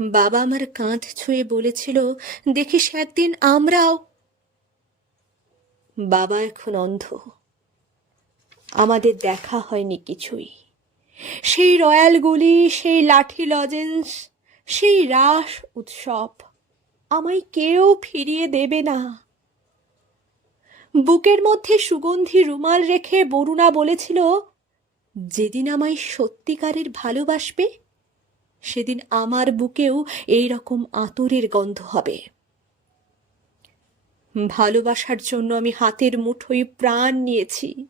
বাবা আমার কাঁধ ছুঁয়ে বলেছিল, দেখিস একদিন আমরাও বাবা এখন অন্ধ। আমাদের দেখা হয়নি কিছুই। সেই রয়্যালগুলি সেই লাঠি লজেন্স, সেই রাস উৎসব আমায় কেউ ফিরিয়ে দেবে না। বুকের মধ্যে সুগন্ধি রুমাল রেখে বরুণা বলেছিল, যেদিন আমায় সত্যিকারের ভালোবাসবে সেদিন আমার বুকেও এই রকম আতরের গন্ধ হবে। ভালোবাসার জন্য আমি হাতের মুঠোয় প্রাণ নিয়েছি।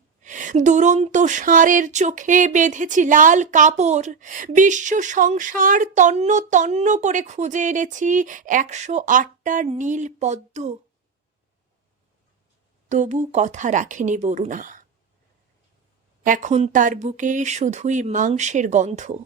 দুরন্ত ষাঁড়ের চোখে বেঁধেছি লাল কাপড়। বিশ্ব সংসার তন্ন তন্ন করে খুঁজে এনেছি একশো আটটার নীল পদ্ম। তবু কথা রাখেনি বরুণা। এখন তার বুকে শুধুই মাংসের গন্ধ।